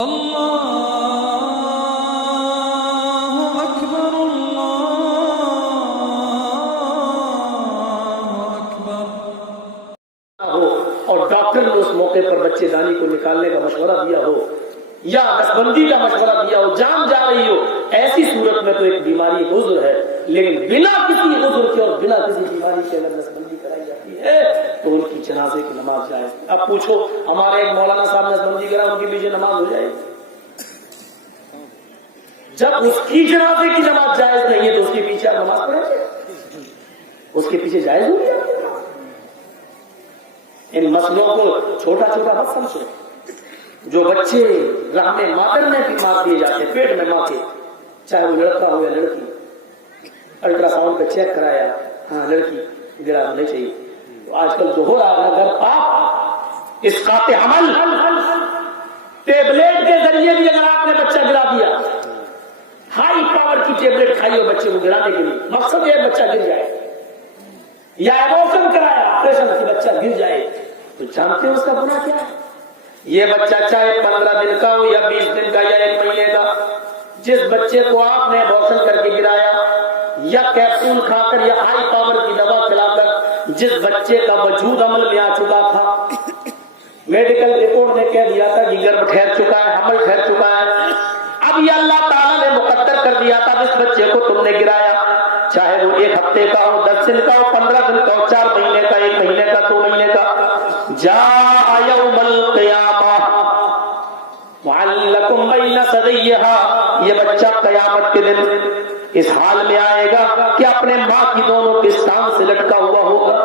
اللہ اکبر اللہ اکبر ہو اور ڈاکٹر نے اس موقع پر بچے دانی کو نکالنے کا مشورہ دیا ہو یا نسبندی کا مشورہ دیا ہو، جان جا رہی ہو، ایسی صورت میں تو ایک بیماری عذر ہے، لیکن بنا کسی عذر کے اور بنا کسی بیماری کے اگر نسبندی کرائی جاتی ہے تو ان کی جنازے کی نماز جائز۔ اب پوچھو ہمارے ایک مولانا صاحب نسبندی کرا، ان کے پیچھے نماز ہو جائے گی؟ جب اس کی جنازے کی نماز جائز نہیں ہے تو اس کے پیچھے نماز پڑھے، اس کے پیچھے جائز ہو گیا۔ ان مسئلوں کو چھوٹا چھوٹا مت سمجھو۔ جو بچے راہ میں مادر میں مار دیے جاتے ہیں، پیٹ میں ماں کے، چاہے وہ لڑکا ہو یا لڑکی، الٹرا ساؤنڈ پہ چیک کرایا، ہاں لڑکی گرا نہیں چاہیے، تو آج کل جو ہو رہا ہے اگر آپ اسقاط حمل ٹیبلٹ کے ذریعے بھی اگر آپ نے بچہ گرا دیا، ہائی پاور کی ٹیبلٹ کھائی ہو بچے کو گرانے کے لیے، مقصد یہ بچہ گر جائے، یا ایبورشن کرایا آپریشن سے بچہ گر جائے، تو جانتے ہیں اس کا گناہ کیا ہے؟ یہ بچہ چاہے 15 دن کا ہو یا 20 دن کا یا 1 مہینے کا، جس بچے کو آپ نے ایبورشن کر کے گرایا یا کیپسول کھا کر یا ہائی پاور کی دوا کھلا کر جس بچے کا وجود عمل میں آ چکا تھا، میڈیکل رپورٹ نے کہہ دیا تھا کہ گربھ ٹھہر چکا ہے، حمل ٹھہر چکا ہے، اب یہ اللہ تعالیٰ نے مقدر کر دیا تھا اس بچے کو تم نے گرایا، چاہے وہ 1 ہفتے کا ہو، 10 دن کا ہو، 15 دن کا ہو، 4 مہینے کا، 1 مہینے کا، 2 مہینے کا، جاء یوم القیامہ معلقم بین ثدیہا، یہ بچہ قیامت کے دن اس حال میں آئے گا کہ اپنے ماں کی دونوں پستان سے لٹکا ہوا ہوگا۔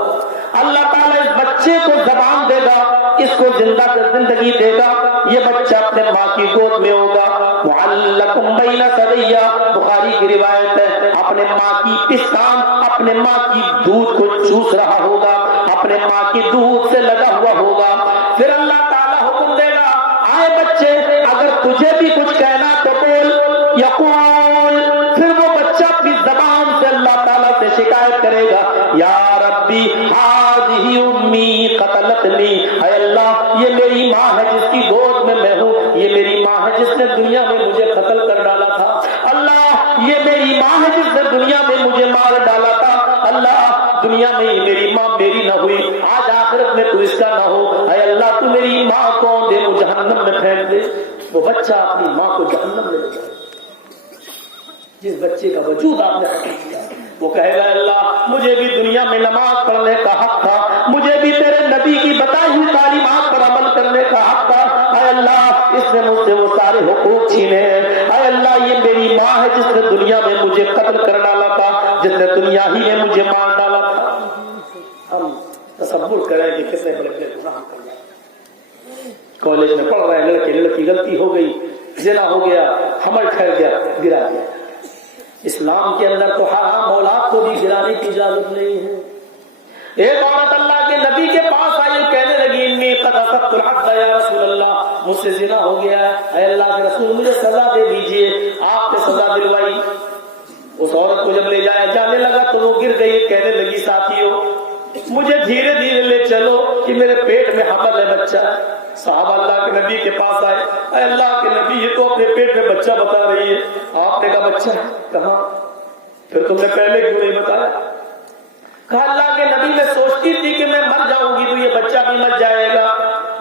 اللہ تعالیٰ اس بچے کو زبان دے گا، اس کو زندہ زندگی دے گا، یہ بچہ اپنے ماں کی گود میں ہوگا، معلقم بین ثدیہا، بخاری کی روایت ہے، اپنے ماں کی پستان، اپنے ماں کی دودھ کو چوس رہا ہوگا، اپنے ماں کی دودھ سے لگا ہوا ہوگا۔ پھر اللہ تعالیٰ حکم دے گا، آئے بچے اگر تجھے بھی کچھ کہنا تو بول، یقول، پھر وہ بچہ اپنی زبان سے اللہ تعالیٰ سے شکایت کرے گا، یا ربی ہذہ امی قتلتنی، اے اللہ یہ میری ماں ہے جس کی گود میں میں ہوں، یہ میری ماں ہے جس نے دنیا میں مجھے قتل کر ڈالا تھا، اللہ یہ میری ماں ہے جس نے دنیا میں مجھے مار ڈالا تھا، اللہ دنیا میں ہی میری ماں میری نہ ہوئی، آج آخرت میں تو اس کا نہ ہو، اے اللہ تو میری ماں کو دے وہ جہنم میں پھینک دے۔ وہ بچہ اپنی ماں کو جہنم میں لے جائے، جس بچے کا وجود آپ نے ختم کیا، وہ کہے گا اللہ مجھے بھی دنیا میں نماز پڑھنے کا حق تھا، مجھے بھی تیرے نبی کی بتائی ہوئی تعلیمات پر عمل کرنے کا حق تھا، اے اللہ اس نے مجھ سے وہ سارے حقوق چھینے ہیں، اے اللہ یہ میری ماں ہے جس نے دنیا میں مجھے قتل کر ڈالا تھا، جس نے دنیا ہی میں مجھے مار ڈالا تھا۔ ہم تصور کریں کہ کتنے بڑے بڑے گناہ کر رہے ہیں، کالج میں پڑھ رہے ہیں لڑکے لڑکی، غلطی ہو گئی، زنا ہو گیا، حمل ٹھہر گیا، گرا گیا۔ اسلام کے اندر تو حرام اولاد کو بھی گرانے کی اجازت نہیں ہے۔ ایک عورت اللہ کے نبی کے پاس آئی، کہنے لگی انی قد اصبت الحد یا رسول اللہ، مجھ سے زنا ہو گیا ہے، اے اللہ کے رسول مجھے سزا دے دیجئے۔ آپ نے سزا دلوائی۔ اس عورت کو جب لے جایا جانے لگا تو وہ گر گئی، کہنے لگی ساتھیوں مجھے دھیرے دھیرے لے چلو کہ میرے پیٹ میں حمل ہے، بچہ ہے۔ صحابہ اللہ کے نبی کے پاس آئے، اے اللہ کے نبی یہ تو اپنے پیٹ میں بچہ بتا رہی ہے، آپ نے کہا بچہ ہے کہاں؟ پھر تم نے پہلے کیوں نہیں بتایا؟ کہا اللہ کے نبی میں سوچتی تھی کہ میں مر جاؤں گی تو یہ بچہ بھی مر جائے گا،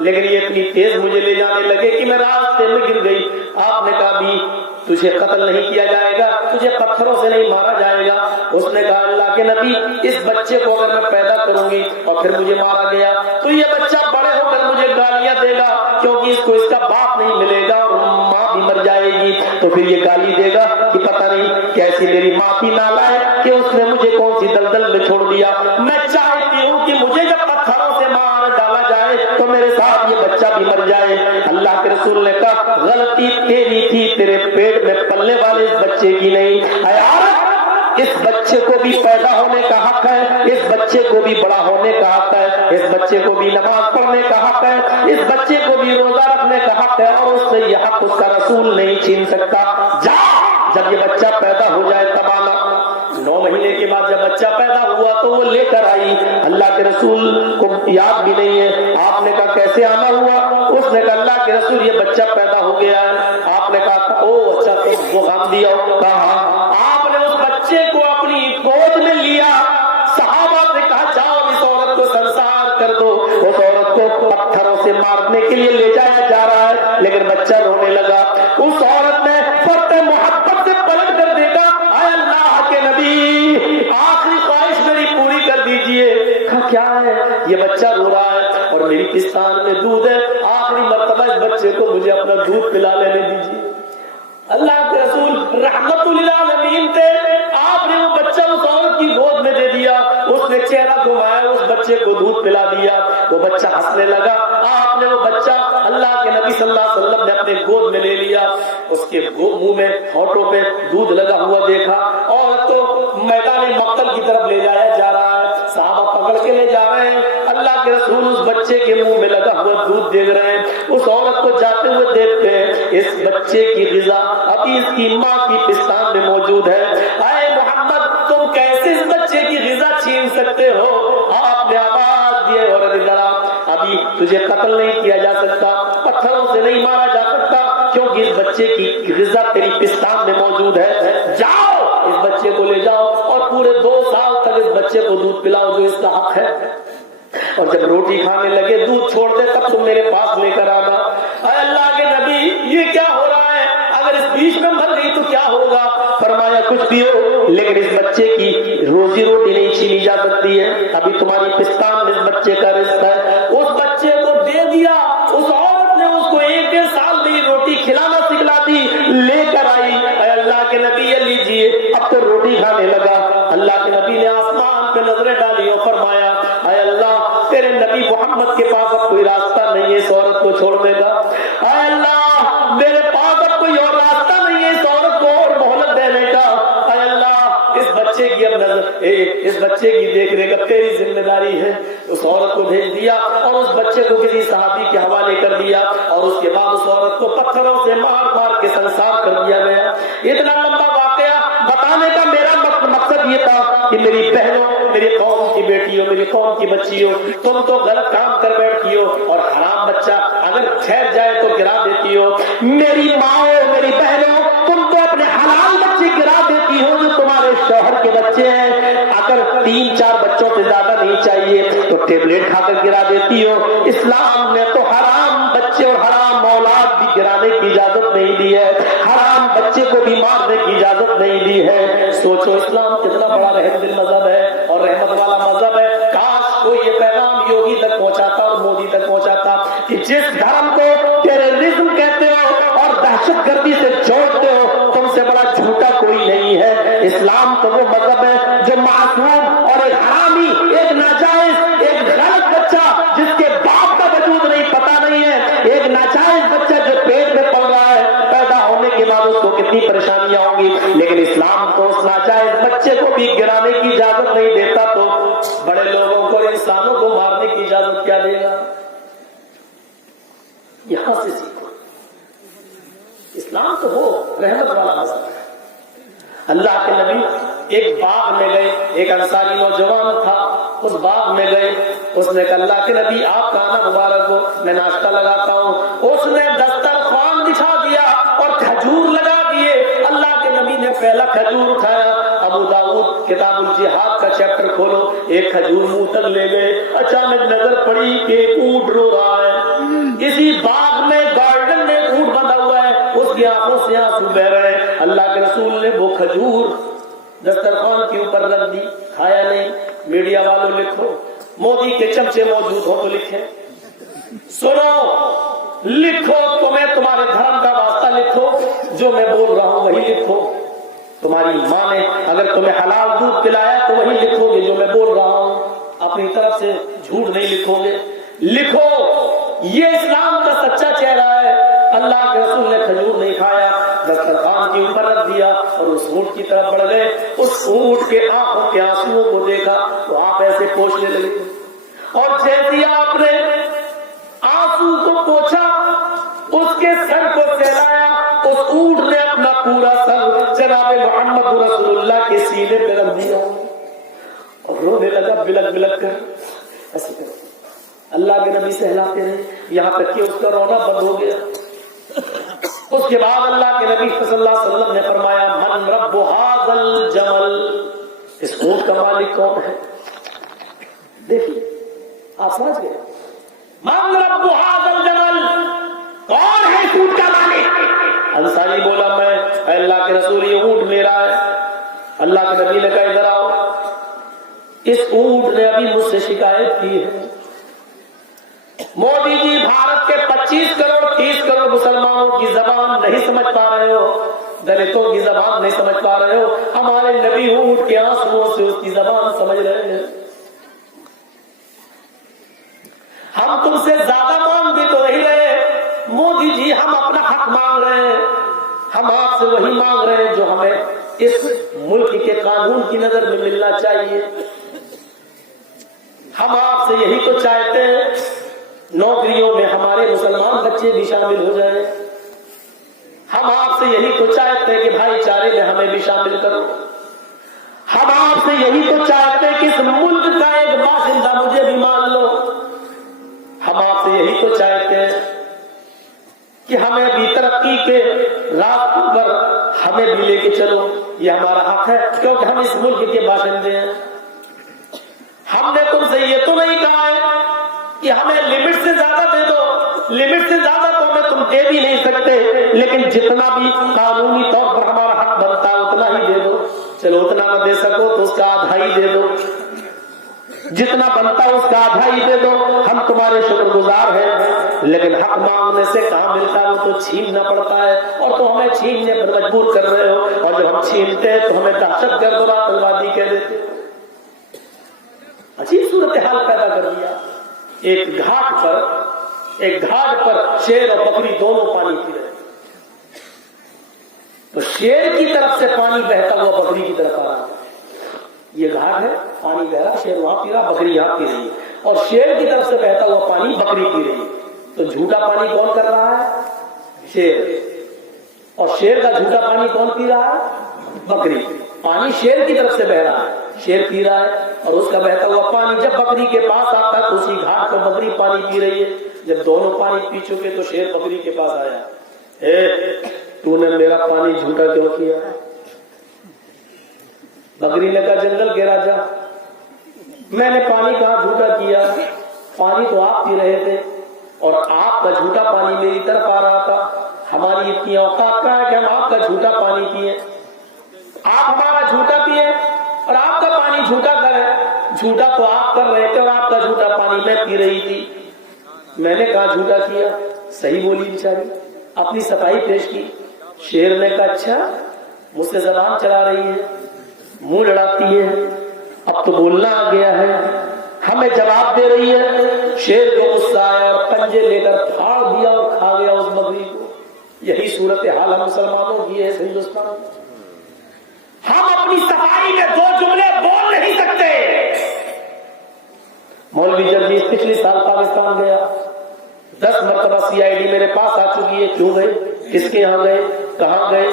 لیکن یہ اتنی تیز مجھے لے جانے لگے کہ میں راستے میں گر گئی۔ آپ نے کہا بھی تجھے قتل نہیں کیا جائے گا، تجھے پتھروں سے نہیں مارا جائے گا۔ اس نے کہا اللہ کے نبی اس بچے کو اگر میں پیدا کروں گی اور پھر مجھے مارا گیا تو یہ بچہ بڑے ہو کر مجھے گالیاں دے گا، کیونکہ اس کو اس کا باپ نہیں ملے گا اور ماں بھی مر جائے گی، تو پھر یہ گالی دے گا کہ پتہ نہیں کیسی میری ماں کی نالائق کہ اس نے مجھے کون سی دلدل میں چھوڑ دیا۔ میں چاہتی ہوں کہ مجھے جب پتھروں سے مار ڈالا جائے تو میرے ساتھ یہ بچہ بھی مر جائے۔ اللہ کے رسول نے کہا غلطی تیری تھی، تیرے پیٹ میں پلنے والے اس بچے کی نہیں۔ اے عورت اس بچے کو بھی پیدا ہونے کا حق ہے، اس بچے کو بھی بڑا ہونے کا حق ہے، اس بچے کو بھی نماز پڑھنے کا حق ہے، اس بچے کو بھی روزہ رکھنے کا حق ہے، اور اس سے یہ حق اس کا رسول نہیں چھین سکتا۔ جا جب یہ بچہ پیدا ہو جائے تب آنا۔ 9 مہینے کے بعد جب بچہ پیدا ہوا تو وہ لے کر آئی، اللہ کے رسول کو یاد بھی نہیں ہے۔ آپ نے کہا کیسے آنا ہوا؟ اس نے کہا اللہ کے رسول یہ بچہ پیدا ہو گیا ہے۔ کے لیے لے جایا جا رہا ہے، لیکن بچہ رونے لگا۔ اس عورت نے فرت محبت سے پلٹ کر دیکھا، اے اللہ کے نبی آخری خواہش میری پوری کر دیجئے۔ کہا کیا ہے؟ یہ بچہ رو رہا ہے اور میری پستان میں دودھ ہے، آخری مرتبہ اس بچے کو مجھے اپنا دودھ پلا لینے دیجئے۔ اللہ کے رسول رحمت للعالمین تھے، آپ نے وہ بچہ اس عورت کی گود میں دے دیا، اس نے چہرہ گھمایا، اس بچے کو دودھ پلا دیا، وہ بچہ ہنسنے لگا۔ آپ نے وہ بچہ اللہ کے نبی صلی اللہ علیہ وسلم نے اپنے گود میں لے لیا، اس کے منہ میں ہونٹوں پہ دودھ لگا ہوا دیکھا، اور تو میدان مقتل کی طرف لے جایا جا رہا ہے، صحابہ پکڑ کے لے جا رہے ہیں، اللہ کے رسول اس بچے کے منہ میں لگا ہوا دودھ دیکھ رہے ہیں، اس عورت کو جاتے ہوئے دیکھتے ہیں، اس بچے کی غذا ابھی اس کی ماں کی پستان میں موجود ہے۔ اے محمد تم کیسے اس بچے کی غذا چھین سکتے ہو؟ آپ نے آواز دی، اور ذرا ابھی تجھے قتل نہیں کیا جا سکتا، پتھروں سے نہیں مارا جا سکتا، کیونکہ اس بچے کی غذا تیری پستان میں موجود ہے، جاؤ اس بچے کو لے جاؤ اور پورے 2 سال تک اس بچے کو دودھ پلاؤ جو اس کا حق ہے، اور جب روٹی کھانے لگے دودھ چھوڑ دے تب تم میرے پاس لے کر آنا۔ اے اللہ کے نبی یہ کیا ہو رہا ہے؟ اگر اس بیچ میں مر گئی تو کیا ہوگا؟ فرمایا کچھ بھی ہو لیکن اس بچے کی روزی روٹی نہیں چھینی جا سکتی ہے، ابھی تمہاری پستان میں اس بچے کا رزق ہے۔ اس بچے کو دے دیا، اس عورت نے اس کو 1 سال میں روٹی کھلانا سکھلا دی، لے کر آئی، اے اللہ کے نبی یہ لیجیے، اب تو روٹی کھانے لگا۔ اللہ کے نبی نے آسمان پہ نظریں ڈالی اور فرمایا اے اللہ تیرے نبی محمد کے پاس اب کوئی راستہ نہیں ہے اس عورت کو چھوڑنے کا، اے اللہ میرے پاس اب کوئی اور راستہ نہیں ہے اس عورت کو اور مہلت دینے کا، اے اللہ اس بچے کی اب نظر اس بچے کی دیکھ ریکھ اب تیری ذمہ داری ہے۔ اس عورت کو بھیج دیا اور اس بچے کو کسی صحابی کے حوالے کر دیا، اور اس کے بعد اس عورت کو پتھروں سے مار مار کے سنسار کر دیا گیا۔ اتنا لمبا واقعہ بتانے کا میرا مقصد یہ تھا کہ میری بہنوں، میری قوم کی بیٹیوں، میری قوم کی بچیوں، تم تو غلط کام کر بیٹھتی ہو اور حرام بچہ اگر ٹھہر جائے تو گرا دیتی ہو، میری ماں میری بہنوں تم تو اپنے حلال بچے گرا دیتی ہو جو تمہارے شوہر کے بچے ہیں، اگر 3-4 بچوں سے زیادہ نہیں چاہیے تو ٹیبلٹ کھا کر گرا دیتی ہو۔ اسلام نے تو حرام بچے اور حرام اولاد بھی گرانے کی اجازت نہیں دی ہے، حرام بچے کو بھی مارنے کی اجازت نہیں دی ہے۔ سوچو اسلام کتنا بڑا رحم دل مذہب ہے اور رحمت والا مذہب ہے۔ کاش کوئی یہ پیغام یوگی تک پہنچاتا اور مودی تک پہنچاتا کہ جس دھرم کو ٹیررزم کہتے ہو اور دہشت گردی سے جوڑتے ہو تم سے بڑا جھوٹا کوئی نہیں ہے۔ اسلام تو وہ مذہب ہے جو معصوم اور ایک حرامی، ایک ناجائز، ایک غلط بچہ جس کے باپ کا وجود نہیں پتا نہیں ہے، ایک ناجائز بچہ جو پیٹ میں پل رہا ہے، پیدا ہونے کے بعد اس کو کتنی پریشانیاں ہوں گی، لیکن اسلام تو اس ناجائز بچے کو بھی گرانے کی اجازت نہیں دیتا، تو بڑے لوگوں کو انسانوں کو مارنے کی اجازت کیا دے گا؟ یہاں سے سیکھو، اسلام تو وہ رحمت والا مذہب ہے۔ اللہ کے نبی ایک باغ میں گئے، ایک انصاری نوجوان تھا، اس باغ میں گئے، اس نے کہا اللہ کے نبی آپ کا آنا مبارک ہو، میں ناشتہ لگاتا ہوں۔ اس نے دسترخوان بچھا دیا اور کھجور لگا دیے، اللہ کے نبی نے پہلا کھجور اٹھایا، ابو داؤد کتاب الجہاد کا چیپٹر کھولو، ایک کھجور منہ تک لے گئے، اچانک نظر پڑی کہ ایک اونٹ رو رہا ہے، اسی باغ میں گارڈن میں اونٹ بندھا ہوا ہے، اس کی آنکھوں سے آنسو بہ رہے ہیں۔ اللہ کے رسول نے وہ کھجور دسترخوان کے اوپر رکھ دی، کھایا نہیں۔ میڈیا والوں لکھو، مودی کے چمچے موجود ہو تو لکھیں، سنو لکھو، تمہیں تمہارے دھرم کا واسطہ لکھو، جو میں بول رہا ہوں وہی لکھو، تمہاری ماں نے اگر تمہیں حلال دودھ پلایا تو وہی لکھو گے جو میں بول رہا ہوں، اپنی طرف سے جھوٹ نہیں لکھو گے، لکھو یہ اسلام کا سچا چہرہ ہے۔ اللہ کے رسول نے کھجور نہیں کھایا، دسترخوان کے اوپر رکھ دیا اور اس اونٹ کی طرف بڑھ گئے، اس اونٹ کے آنکھوں کے آنسوؤں کو دیکھا تو آپ ایسے پوچھنے لگے، اور جیسے آپ نے آنسو کو پوچھا اس کے سر کو سہلایا، اس اونٹ نے اپنا پورا سر جناب محمد رسول اللہ کے سینے پہ رکھ دیا اور رونے لگا بلک بلک کر، ایسے کرو۔ اللہ کے نبی سہلاتے رہے یہاں تک کہ اس کا رونا بند ہو گیا۔ اس کے بعد اللہ کے نبی صلی اللہ علیہ وسلم نے فرمایا من رب ھذا الجمل، اس اونٹ کا مالک کون ہے؟ دیکھیے آپ سمجھ گئے، من رب ھذا الجمل، اس اونٹ کا مالک؟ انصاری بولا میں. اے اللہ کے رسول یہ اونٹ میرا ہے. اللہ کے نبی نے کہا ادھر آؤ. اس اونٹ نے ابھی مجھ سے شکایت کی ہے. مودی جی بھارت کے 25 کروڑ 30 کروڑ مسلمانوں کی زبان نہیں سمجھ پا رہے ہو, دلتوں کی زبان نہیں سمجھ پا رہے ہو, ہمارے نبی اونٹ کے آنسوؤں سے اس کی زبان سمجھ رہے ہیں. ہم تم سے زیادہ مانگ بھی تو نہیں رہے مودی جی, ہم اپنا حق مانگ رہے ہیں. ہم آپ سے وہی مانگ رہے ہیں جو ہمیں اس ملک کے قانون کی نظر میں ملنا چاہیے. ہم آپ سے یہی تو چاہتے ہیں نوکریوں میں ہمارے مسلمان بچے بھی شامل ہو جائیں. ہم آپ سے یہی تو چاہتے ہیں کہ بھائی چارے میں ہمیں بھی شامل کرو. ہم آپ سے یہی تو چاہتے ہیں کہ اس ملک کا ایک باشندہ مجھے بھی مان لو. ہم آپ سے یہی تو چاہتے ہیں کہ ہمیں بھی ترقی کے راستوں پر ہمیں بھی لے کے چلو. یہ ہمارا حق ہے کیونکہ ہم اس ملک کے باشندے ہیں. ہم نے تم سے یہ تو نہیں کہا ہے کہ ہمیں لمٹ سے زیادہ دے دو. لمٹ سے زیادہ تو ہمیں تم دے بھی نہیں سکتے, لیکن جتنا بھی قانونی طور پر ہمارا حق بنتا ہے اتنا ہی دے دو. چلو اتنا نہ دے سکو تو اس کا آدھا ہی دے دو. جتنا بنتا ہے اس کا آدھا ہی دے دو. ہم تمہارے شکر گزار ہیں, لیکن حق مانگنے سے کہاں ملتا ہے, وہ تو چھیننا پڑتا ہے. اور تو ہمیں چھیننے پر مجبور کر رہے ہو, اور جب ہم چھینتے ہیں تو ہمیں دہشت گرد اور آتنکوادی کہہ دیتے. عجیب صورتحال پیدا کر دیا. ایک گھاٹ پر شیر اور بکری دونوں پانی پی رہے. تو شیر کی طرف سے پانی بہتا ہوا بکری کی طرف آ رہا. یہ گھاٹ ہے, پانی بہ رہا, شیر وہاں پی رہا, بکری یہاں پی رہی ہے. اور شیر کی طرف سے بہتا ہوا پانی بکری پی رہی ہے. تو جھوٹا پانی کون کر رہا ہے؟ شیر. اور شیر کا جھوٹا پانی کون پی رہا ہے؟ بکری. پانی شیر کی طرف سے بہ رہا ہے, شیر پی رہا ہے, اور اس کا بہتا ہوا پانی جب بکری کے پاس آتا ہے تو اسی گھاٹ پر بکری پانی پی رہی ہے. جب دونوں پانی پی چکے تو شیر بکری کے پاس آیا. تو نے میرا پانی جھوٹا کیوں کیا؟ بکری نے کہا جنگل کے راجا, میں نے پانی کہاں جھوٹا کیا؟ پانی تو آپ پی رہے تھے اور آپ کا جھوٹا پانی میری طرف آ رہا تھا. ہماری اتنی اوقات کا ہے کہ ہم آپ کا جھوٹا پانی پیے. آپ ہمارا جھوٹا پیے اور آپ کا پانی جھوٹا کرے. جھوٹا تو آپ کر رہے تھے اور آپ کا جھوٹا پانی میں پی رہی تھی. میں نے کہا جھوٹا کیا. صحیح بولی بیچاری, اپنی صفائی پیش کی. شیر نے کہا اچھا مجھ سے زبان چلا رہی ہے, منہ لڑاتی ہے, اب تو بولنا آ گیا ہے, ہمیں جواب دے رہی ہے. شیر کو غصہ آیا اور پنجے لے کر پھاڑ دیا اور کھا گیا اس بکری کو. یہی صورتحال ہم مسلمانوں کی ہے ہندوستان میں. ہم اپنی صفائی میں 2 جملے بول نہیں سکتے. مولوی جرجیس پچھلی سال پاکستان گیا, 10 مرتبہ CID میرے پاس آ چکی ہے. کیوں گئے, کس کے یہاں گئے, کہاں گئے؟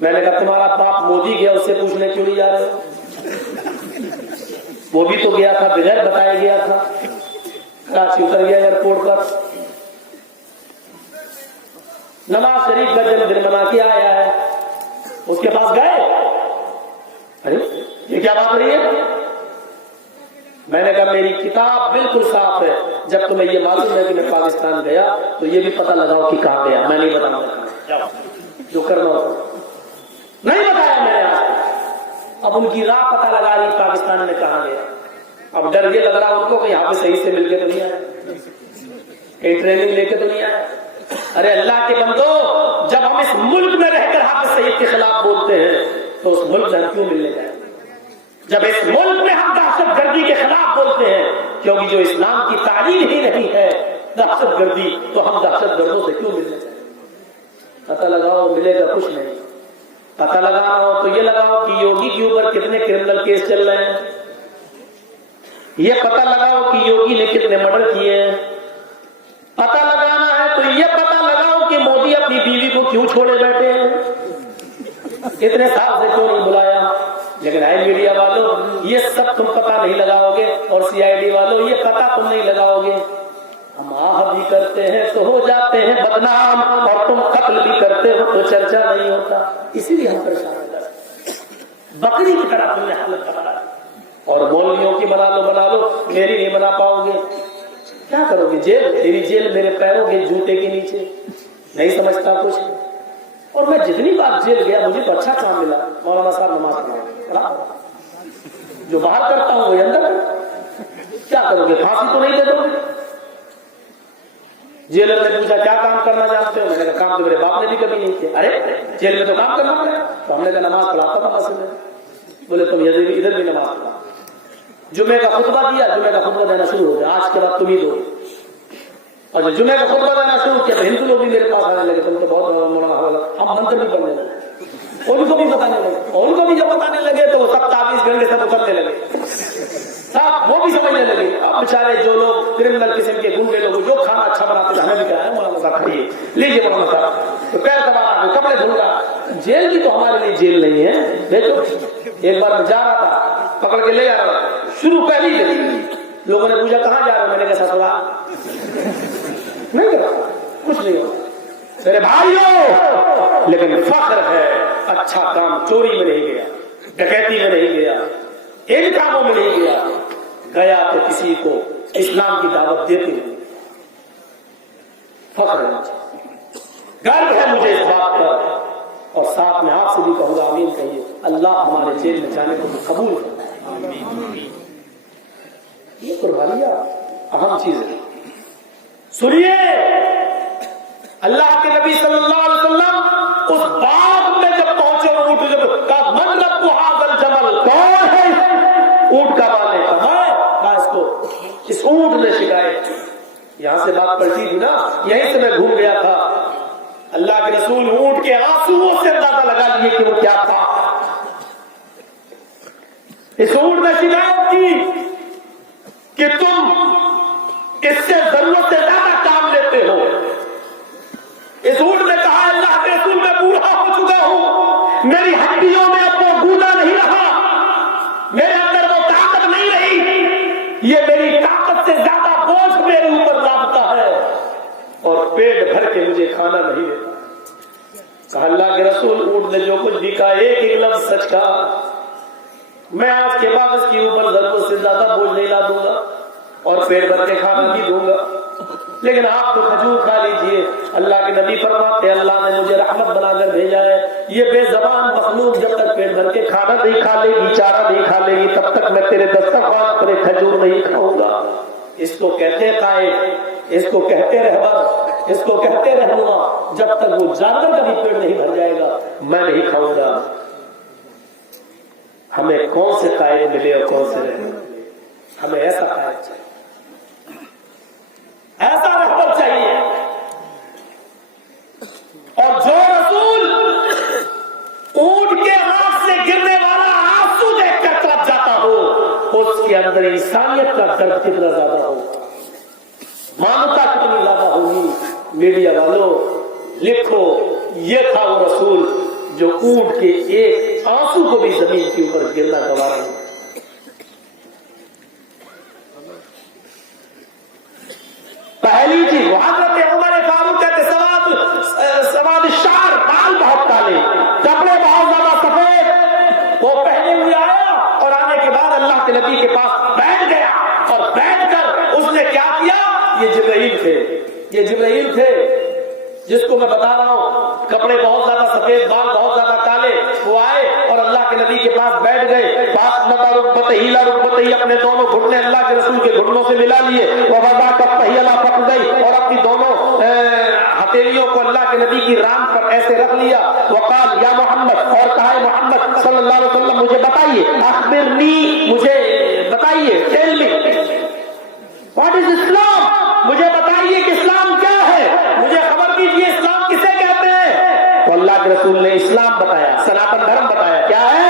میں نے کہا تمہارا باپ مودی گیا, اس سے پوچھنے کیوں نہیں جا رہے؟ وہ بھی تو گیا تھا, بغیر بتایا گیا تھا, کراچی اتر گیا ایئرپورٹ پر. نواز شریف کا جنم دن منا کے آیا ہے, اس کے پاس گئے. ارے یہ کیا بات رہی ہے؟ میں نے کہا میری کتاب بالکل صاف ہے, جب تمہیں یہ معلوم ہے کہ میں پاکستان گیا تو یہ بھی پتہ لگاؤ کہ کہاں گیا. میں نہیں بتاؤں گا, جو کرنا ہو. نہیں بتایا میں نے. اب ان کی راہ پتہ لگا رہی پاکستان میں کہاں گیا. اب ڈر یہ لگ رہا ان کو کہ یہاں پہ صحیح سے مل کے تو نہیں آئے, کہیں ٹریننگ لے کے تو نہیں آئے. ارے اللہ کے بندو, جب ہم اس ملک میں رہ کر حافظ سعید کے خلاف بولتے ہیں تو اس ملک میں ہم کیوں ملنے جائیں؟ جب اس ملک میں ہم دہشت گردی کے خلاف بولتے ہیں, کیونکہ جو اسلام کی تعلیم ہی نہیں ہے دہشت گردی, تو ہم دہشت گردوں سے کیوں ملنے جائیں؟ پتہ لگاؤ, ملے گا کچھ نہیں. پتہ لگانا ہو تو یہ لگاؤ کہ یوگی کے اوپر کتنے کرمنل کیس چل رہے ہیں. یہ پتہ لگاؤ کہ یوگی نے کتنے مرڈر کیے ہیں. پتہ لگانا ہے تو یہ پتہ لگاؤ کہ مودی اپنی بیوی کو کیوں چھوڑے بیٹھے ہیں, اتنے سال سے کیوں نہیں بلایا. لیکن آئی میڈیا والوں یہ سب تم پتہ نہیں لگاؤ گے, اور CID والوں یہ پتہ تم نہیں لگاؤ گے. ہم آہ بھی کرتے ہیں تو ہو جاتے ہیں بدنام, اور تم قتل بھی کرتے ہو تو چرچا نہیں ہوتا. اسی لیے ہم پریشان ہیں. بکری کی طرح تم نے حالت بنا, اور مولویوں کی بنا لو, میری نہیں بنا پاؤ گے. کیا کرو گے؟ جیل، تیری جیل میرے پیروں کے جوتے کے نیچے، نہیں سمجھتا کچھ. اور میں جتنی بار جیل گیا مجھے تو اچھا کام ملا، مولانا صاحب نماز پڑھا. جو باہر کرتا ہوں وہی اندر کرتا. کیا کرو گے؟ پھانسی تو نہیں دے دو گے؟ جیلر نے پوچھا کیا کام کرنا چاہتے ہو؟ میں نے کہا کام تو میرے باپ نے بھی کبھی نہیں کیا. ارے جیل میں تو کام کرنا پڑے. تو ہم نے کہا نماز پڑھاتا تھا مسجد میں. بولے تم ادھر بھی نماز پڑھا. جمعے کا خطبہ دیا، جمعے کا خطبہ دینا شروع ہو گیا، آج کے بعد تم ہی دو. اور جو جمعے کا خطبہ دینا شروع کیا تو ہندو لوگ بھی میرے پاس آنے لگے، تم تو بہت ہم منتر بھی پڑھنے لگے، ان کو بھی بتانے لگے. اور ان کو بھی جب بتانے لگے تو وہ سب 24 گھنٹے سے اترنے لگے، سب وہ بھی سمجھنے لگے. اب بیچارے جو لوگ کرمنل قسم کے گنڈے لوگ جو کھانا اچھا بناتے تھے، ہمیں بھی کہا ہے مولانا صاحب کھائیے، لیجیے مولانا صاحب. تو پیر دبا رہا، کپڑے دھل رہا. جیل بھی تو ہمارے لیے جیل نہیں ہے. دیکھو ایک بار میں جا رہا تھا، پکڑ کے لے آ رہا تھا، شروع پہلی دن لوگوں نے پوچھا کہاں جا رہے ہو؟ میں نے کہا سسرال. نہیں کرا کچھ نہیں ہو میرے بھائیوں، لیکن فخر ہے اچھا کام چوری میں نہیں گیا، ڈکیتی میں نہیں گیا، ان کاموں میں نہیں گیا. گیا تو کسی کو اسلام کی دعوت دیتے ہوئے. فخر ہے، گرو ہے مجھے اس بات پر. اور ساتھ میں آپ سے بھی کہوں گا آمین کہیے. اللہ ہمارے جیل میں جانے کو قبول کرے. یہ قربانیاں اہم چیز ہے. سنیے اللہ کے نبی صلی اللہ علیہ وسلم اس باغ میں جب پہنچے اور اونٹ جب کہا من رب هذا الجمل، کون ہے اونٹ کا مالک؟ کہا اس کو. اس اونٹ نے شکایت. یہاں سے بات پلٹی تھی نا، یہیں سے میں گھوم گیا تھا. اللہ کے رسول اونٹ کے آنسوؤں سے اندازہ لگا لیے کہ وہ کیا تھا. اس اونٹ نے شکایت کی کہ تم اس سے ضرورت سے زیادہ کام لیتے ہو. اس اونٹ نے کہا اللہ کے رسول میں بوڑھا ہو چکا ہوں، میری ہڈیوں میں اب وہ گودا نہیں رہا، میرے اندر وہ طاقت نہیں رہی، یہ میری طاقت سے زیادہ بوجھ میرے اوپر لادتا ہے اور پیٹ بھر کے مجھے کھانا نہیں دیتا. کہا اللہ کے رسول اونٹ نے جو کچھ بھی کہا ایک ایک لفظ سچ کہا. میں آج کے بعد اس کے اوپر ضرورت سے زیادہ بوجھ نہیں لا دوں گا اور پیٹ بھر کے کھانا بھی دوں گا، لیکن آپ تو کھجور کھا لیجیے. اللہ کے نبی فرماتے اللہ نے مجھے رحمت بنا کر بھیجا ہے. یہ بے زبان مخلوق جب تک پیٹ بھر کے کھانا نہیں کھا لے گی، چارہ نہیں کھا لے گی، تب تک میں تیرے دسترخوان پر کھجور نہیں کھاؤں گا. اس کو کہتے قائد، اس کو کہتے رہبر، اس کو کہتے رہنما. جب تک وہ جانور کا بھی پیٹ نہیں بھر جائے گا میں نہیں کھاؤں گا. ہمیں کون سے قائد ملے اور کون سے رہنما ملے؟ ہمیں ایسا قائد چاہیے، ایسا رہبر چاہیے. اور جو رسول اونٹ کے ہاتھ سے گرنے والا آنسو دیکھ کر تڑپ جاتا ہو، اس کے اندر انسانیت کا درد کتنا زیادہ ہوگا، مانوتا کتنی زیادہ ہوگی. میڈیا والوں لکھو یہ تھا وہ رسول جو اونٹ کے ایک آنسو کو بھی زمین کے اوپر گرنا گوارا نہیں. پہلی چیز حضرت عمر فاروق کہتے سواد الشعر، بال بہت کالے، کپڑے بہت زیادہ سفید، وہ پہنے ہوئے آیا اور آنے کے بعد اللہ کے نبی کے پاس بیٹھ گیا اور بیٹھ کر اس نے کیا کیا؟ یہ جبرائیل تھے، یہ جبرائیل تھے جس کو میں بتا رہا ہوں، کپڑے بہت زیادہ سفید، بال بہت زیادہ کالے. وہ آئے اور اللہ کے نبی کے پاس بیٹھ گئے. فاطمہ رکبتہی لا رکبتہی، اپنے دونوں گھٹنے اللہ کے رسول کے گھٹنوں سے ملا لیے. ووضع کفیہ لا فخذیہ، اور اپنی دونوں ہتھیلیوں کو اللہ کے نبی کی ران پر ایسے رکھ لیا. وقال یا محمد، اور کہا ہے محمد صلی اللہ علیہ وسلم مجھے بتائیے، اخبرنی، مجھے بتائیے، ٹیل می واٹ از اسلام، مجھے بتائیے کہ اسلام کیا ہے، مجھے خبر دیجیے اسلام کسے کہتے ہیں. تو اللہ کے رسول نے اسلام بتایا، سناتن دھرم بتایا. کیا ہے؟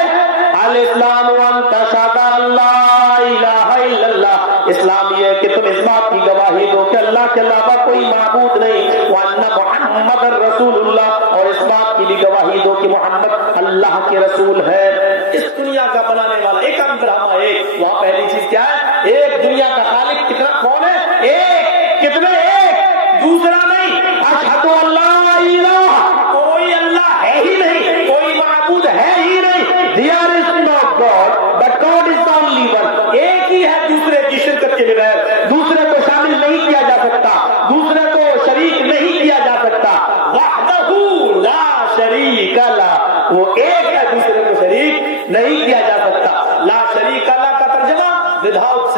الاسلام ان تشہد ان لا الہ الا اللہ. اسلام یہ ہے کہ تم اس بات کی گواہی دو کہ اللہ کے علاوہ کوئی معبود نہیں، وان محمد رسول اللہ، اور اس بات کی بھی گواہی دو کہ محمد اللہ کے رسول ہے. اس دنیا کا بنانے والا ایک برہما ایک. وہاں پہلی چیز کیا ہے؟ ایک. دنیا کا خالق کتنا کون ہے؟ ایک. کتنے؟ ایک. دوسرا نہیں. اشہد ان لا الہ، کوئی اللہ ہے ہی نہیں، کوئی معبود ہے ہی نہیں. There is not God, but God is the only one. ایک ہی ہے دوسرے کی شرکت کے بغیر، دوسرے کو شامل نہیں کیا